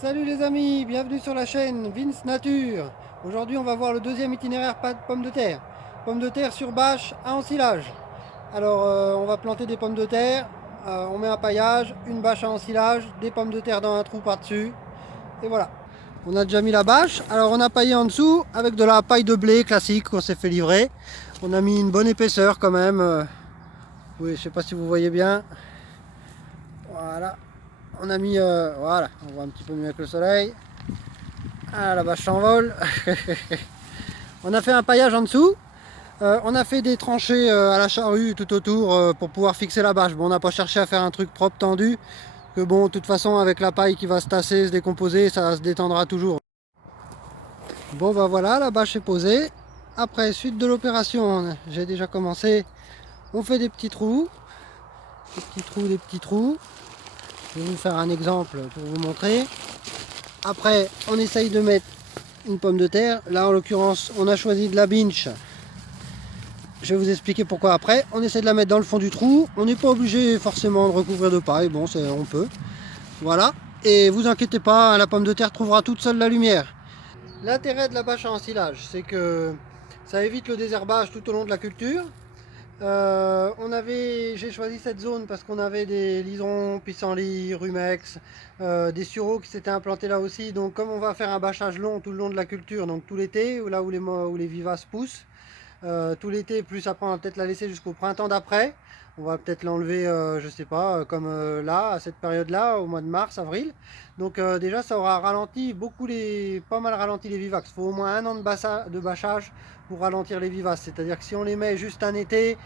Salut les amis, bienvenue sur la chaîne Vince Nature. Aujourd'hui on va voir le deuxième itinéraire pas de pommes de terre. Pommes de terre sur bâche à ensilage. Alors on va planter des pommes de terre, on met un paillage, une bâche à ensilage, des pommes de terre dans un trou par-dessus. Et voilà. On a déjà mis la bâche, alors on a paillé en dessous avec de la paille de blé classique qu'on s'est fait livrer. On a mis une bonne épaisseur quand même. Oui, je sais pas si vous voyez bien. Voilà. On a mis, voilà, on voit un petit peu mieux avec le soleil. Ah, la bâche s'envole. On a fait un paillage en dessous. On a fait des tranchées à la charrue tout autour pour pouvoir fixer la bâche. Bon, on n'a pas cherché à faire un truc propre, tendu. Que bon, de toute façon, avec la paille qui va se tasser, se décomposer, ça se détendra toujours. Bon, bah voilà, la bâche est posée. Après, suite de l'opération, j'ai déjà commencé. On fait des petits trous. Des petits trous, des petits trous. Je vais vous faire un exemple pour vous montrer. Après, on essaye de mettre une pomme de terre. Là, en l'occurrence, on a choisi de la binche. Je vais vous expliquer pourquoi après. On essaie de la mettre dans le fond du trou. On n'est pas obligé forcément de recouvrir de paille. Bon, on peut. Voilà. Et vous inquiétez pas, la pomme de terre trouvera toute seule la lumière. L'intérêt de la bâche à ensilage, c'est que ça évite le désherbage tout au long de la culture. J'ai choisi cette zone parce qu'on avait des liserons, pissenlits, rumex, des sureaux qui s'étaient implantés là aussi. Donc comme on va faire un bâchage long tout le long de la culture, donc tout l'été, là où les vivaces poussent, tout l'été, plus après on va peut-être la laisser jusqu'au printemps d'après. On va peut-être l'enlever, je sais pas, comme là, à cette période-là, au mois de mars, avril. Donc déjà, ça aura ralenti pas mal ralenti les vivaces. Il faut au moins un an de bâchage pour ralentir les vivaces. C'est-à-dire que si on les met juste un été,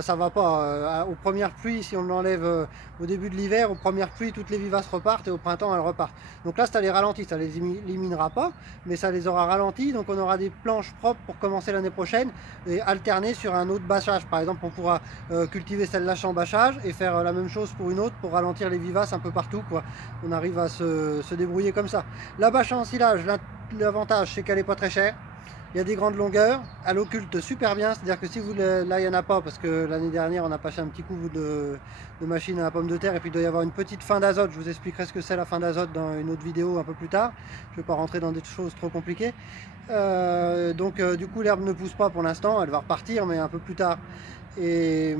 ça va pas. Aux premières pluies, si on l'enlève au début de l'hiver, aux premières pluies, toutes les vivaces repartent et au printemps, elles repartent. Donc là, ça les ralentit, ça les éliminera pas, mais ça les aura ralentis. Donc on aura des planches propres pour commencer l'année prochaine et alterner sur un autre bâchage. Par exemple, on pourra cultiver celle-là sans bâchage et faire la même chose pour une autre pour ralentir les vivaces un peu partout, quoi. On arrive à se débrouiller comme ça. La bâche à ensilage, l'avantage c'est qu'elle n'est pas très chère. Il y a des grandes longueurs, elle occulte super bien, c'est-à-dire que si vous, là il n'y en a pas, parce que l'année dernière on a passé un petit coup de machine à la pomme de terre, et puis il doit y avoir une petite fin d'azote, je vous expliquerai ce que c'est la fin d'azote dans une autre vidéo un peu plus tard, je ne vais pas rentrer dans des choses trop compliquées. Du coup l'herbe ne pousse pas pour l'instant, elle va repartir mais un peu plus tard. Et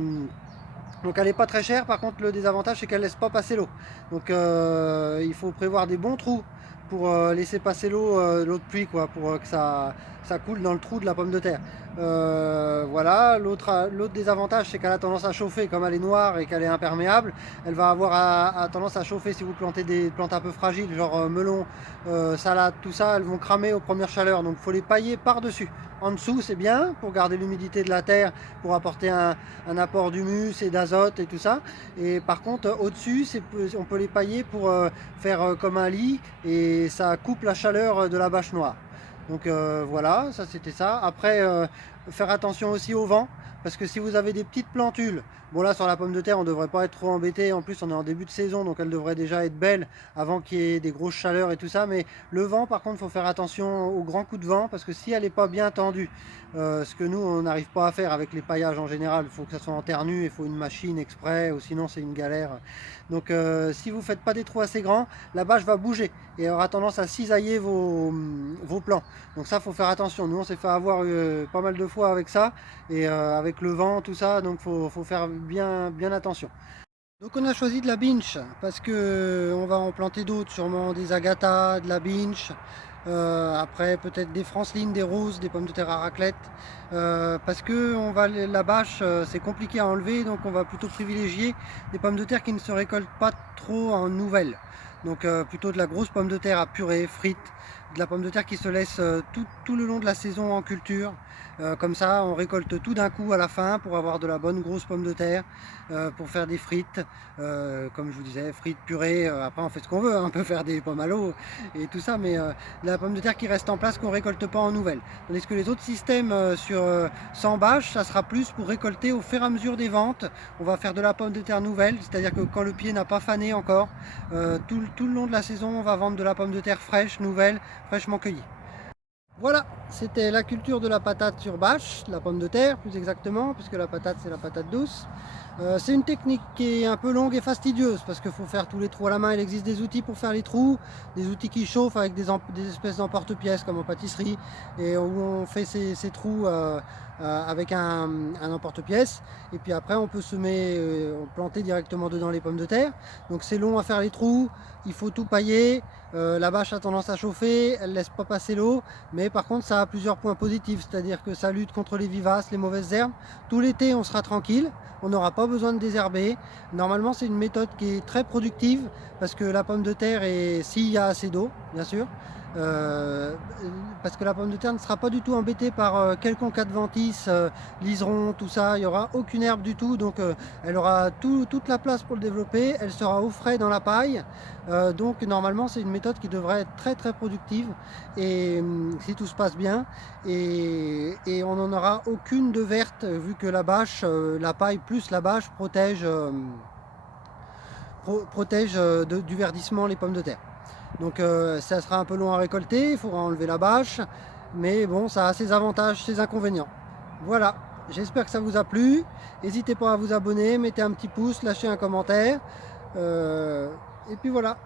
donc elle n'est pas très chère, par contre le désavantage c'est qu'elle ne laisse pas passer l'eau. Donc il faut prévoir des bons trous pour laisser passer l'eau de pluie, quoi, pour que ça coule dans le trou de la pomme de terre. Voilà, l'autre désavantage c'est qu'elle a tendance à chauffer, comme elle est noire et qu'elle est imperméable, elle va avoir tendance à chauffer si vous plantez des plantes un peu fragiles, genre melon, salade, tout ça, elles vont cramer aux premières chaleurs, donc il faut les pailler par-dessus. En dessous c'est bien pour garder l'humidité de la terre, pour apporter un apport d'humus et d'azote et tout ça. Et par contre au-dessus on peut les pailler pour faire comme un lit et ça coupe la chaleur de la bâche noire. Donc voilà, ça c'était ça. Après, faire attention aussi au vent, parce que si vous avez des petites plantules, bon là sur la pomme de terre on ne devrait pas être trop embêté, en plus on est en début de saison donc elle devrait déjà être belle avant qu'il y ait des grosses chaleurs et tout ça, mais le vent par contre il faut faire attention aux grands coups de vent, parce que si elle n'est pas bien tendue, ce que nous on n'arrive pas à faire avec les paillages en général, il faut que ça soit en terre nue, il faut une machine exprès, ou sinon c'est une galère. Donc si vous ne faites pas des trous assez grands, la bâche va bouger et aura tendance à cisailler vos plants. Donc ça, faut faire attention. Nous, on s'est fait avoir pas mal de fois avec ça, et avec le vent, tout ça, donc faut faire bien attention. Donc on a choisi de la binche, parce que on va en planter d'autres, sûrement des agathas, de la binche, après peut-être des francelines, des roses, des pommes de terre à raclette, parce que la bâche, c'est compliqué à enlever, donc on va plutôt privilégier des pommes de terre qui ne se récoltent pas trop en nouvelles. Donc plutôt de la grosse pomme de terre à purée, frite, de la pomme de terre qui se laisse tout le long de la saison en culture. Comme ça, on récolte tout d'un coup à la fin pour avoir de la bonne grosse pomme de terre, pour faire des frites, comme je vous disais, frites, purées. Après, on fait ce qu'on veut, hein, on peut faire des pommes à l'eau et tout ça, mais la pomme de terre qui reste en place, qu'on récolte pas en nouvelle. Tandis que les autres systèmes sans bâche, ça sera plus pour récolter au fur et à mesure des ventes. On va faire de la pomme de terre nouvelle, c'est-à-dire que quand le pied n'a pas fané encore, tout le long de la saison, on va vendre de la pomme de terre fraîche, nouvelle, fraîchement cueillie. Voilà. c'était la culture de la patate sur bâche, la pomme de terre plus exactement, puisque la patate c'est la patate douce. C'est une technique qui est un peu longue et fastidieuse parce qu'il faut faire tous les trous à la main. Il existe des outils pour faire les trous, des outils qui chauffent avec des espèces d'emporte-pièces comme en pâtisserie, et où on fait ces trous avec un emporte-pièce, et puis après on peut planter directement dedans les pommes de terre. Donc c'est long à faire les trous, il faut tout pailler, la bâche a tendance à chauffer, elle laisse pas passer l'eau, mais par contre ça a plusieurs points positifs, c'est-à-dire que ça lutte contre les vivaces, les mauvaises herbes. Tout l'été on sera tranquille, on n'aura pas besoin de désherber. Normalement c'est une méthode qui est très productive parce que la pomme de terre, et s'il y a assez d'eau bien sûr, euh, parce que la pomme de terre ne sera pas du tout embêtée par quelconque adventice, liseron, tout ça, il n'y aura aucune herbe du tout, donc elle aura toute la place pour le développer, elle sera au frais dans la paille, donc normalement c'est une méthode qui devrait être très très productive, et si tout se passe bien, et on n'en aura aucune de verte, vu que la bâche, la paille plus la bâche protège du verdissement les pommes de terre. Donc ça sera un peu long à récolter, il faudra enlever la bâche, mais bon, ça a ses avantages, ses inconvénients. Voilà, j'espère que ça vous a plu. N'hésitez pas à vous abonner, mettez un petit pouce, lâchez un commentaire. Et puis voilà.